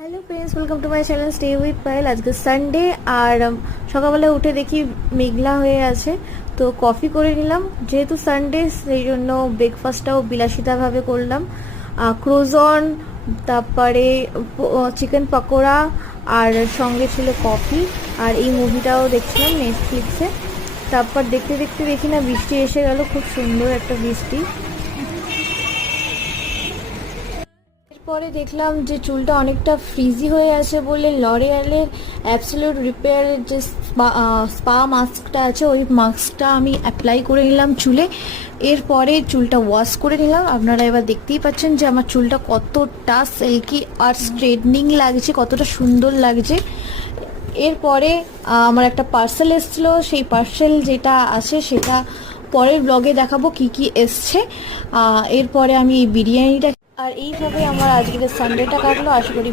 Hello friends, welcome to my channel stay with Payel. আজকে Sunday আর সকালবেলা উঠে দেখি মেঘলা হয়ে আছে, তো কফি করে নিলাম। যেহেতু সানডে সেই জন্য ব্রেকফাস্টটাও বিলাসিতাভাবে করলাম। ক্রোজন, তারপরে চিকেন পকোড়া, আর সঙ্গে ছিল কফি। আর এই মুভিটাও দেখছিলাম নেটফ্লিক্সে। তারপর দেখতে দেখতে দেখি না বৃষ্টি এসে গেল, খুব সুন্দর একটা বৃষ্টি। পরে দেখলাম যে চুলটা অনেকটা ফ্রিজি হয়ে আছে বলে লরিয়ালের অ্যাবসলিউট রিপেয়ারের যে স্পা মাস্কটা আছে, ওই মাস্কটা আমি অ্যাপ্লাই করে নিলাম চুলে। এরপরে চুলটা ওয়াশ করে নিলাম। আপনারা এবার দেখতেই পাচ্ছেন যে আমার চুলটা কতটা সিল্কি আর স্ট্রেটনিং লাগছে, কতটা সুন্দর লাগছে। এরপরে আমার একটা পার্সেল এসেছিলো, সেই পার্সেল যেটা আছে সেটা পরের ব্লগে দেখাবো কি কি এসছে। এরপরে আমি এই বিরিয়ানিটা, আর এইভাবে আমার আজকের সানডেটা কাটলো। আশা করি